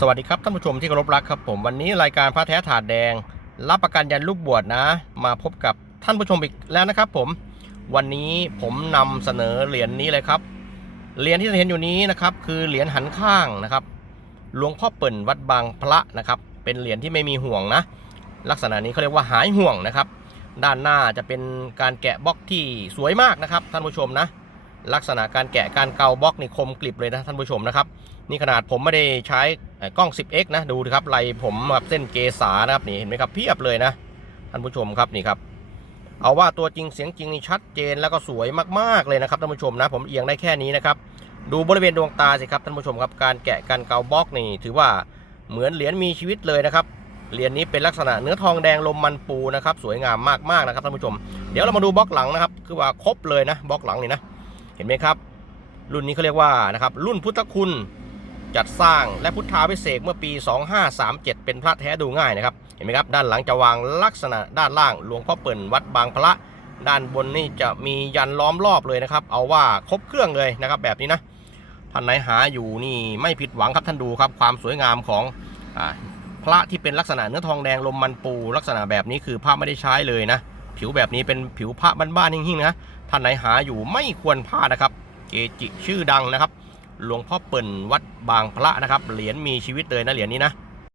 สวัสดีครับท่านผู้ชมที่เคารพรักครับผมวันนี้รายการพระแท้ถาดแดง รับประกันยันลูกบวชนะ มาพบกับท่านผู้ชมอีกแล้วนะครับผมวันนี้ผมนำเสนอเหรียญนี้เลยครับเหรียญที่ท่านเห็นอยู่นี้นะครับคือเหรียญหันข้างนะครับหลวงพ่อเปิ่นวัดบางพระนะครับ เป็นเหรียญที่ไม่มีห่วงนะ ลักษณะนี้เขาเรียกว่าหายห่วงนะครับ ด้านหน้าจะเป็นการแกะบล็อกที่สวยมากนะครับท่านผู้ชมนะลักษณะการแกะการเกาบล็อกนี่คมกริบเลยนะท่านผู้ชมนะครับนี่ขนาดผมไม่ได้ใช้ กล้อง 10x นะดูครับไหลผมแบบเส้นเกษานะครับนี่เห็นไหมครับเพียบเลยนะท่านผู้ชมครับนี่ครับเอาว่าตัวจริงเสียงจริงนี่ชัดเจนแล้วก็สวยมากๆเลยนะครับท่านผู้ชมนะ ผมเอียงได้แค่นี้นะครับดูบริเวณดวงตาสิครับท่านผู้ชมครับการแกะการเกาบล็อกนี่ ถือว่าเหมือนเหรียญมีชีวิตเลยนะครับเหรียญนี้เป็นลักษณะเนื้อทองแดงลมมันปูนะครับสวยงามมากๆนะครับท่านผู้ชม เดี๋ยวเรามาดูบล็อกหลังนะครับคือว่าครบเลยนะบล็อกหลังนี่นะเห็นไหมครับ รุ่นนี้เขาเรียกว่านะครับรุ่นพุทธคุณ จัดสร้างและพุทธาพิเศษกเมื่อปี 2537 เป็นพระแท้ดูง่ายนะครับ เห็นไหมครับ ด้านหลังจะวางลักษณะด้านล่างหลวงพ่อเปิ่นวัดบางพระ ด้านบนนี่จะมียันล้อมรอบเลยนะครับ เอาว่าครบเครื่องเลยนะครับ แบบนี้นะ ท่านไหนหาอยู่นี่ไม่ผิดหวังครับท่านดูครับ ความสวยงามของอพระที่เป็นลักษณะเนื้อทองแดงลมมันปู ลักษณะแบบนี้คือพระไม่ได้ใช้เลยนะ ผิวแบบนี้เป็นผิวพระบ้านๆหิ่งๆนะ ท่านไหนหาอยู่ไม่ควรพลาดนะครับ เกจิชื่อดังนะครับ หลวงพ่อเปิ่นวัดบางพระนะครับ เหรียญมีชีวิตเลยนะเหรียญนี้นะ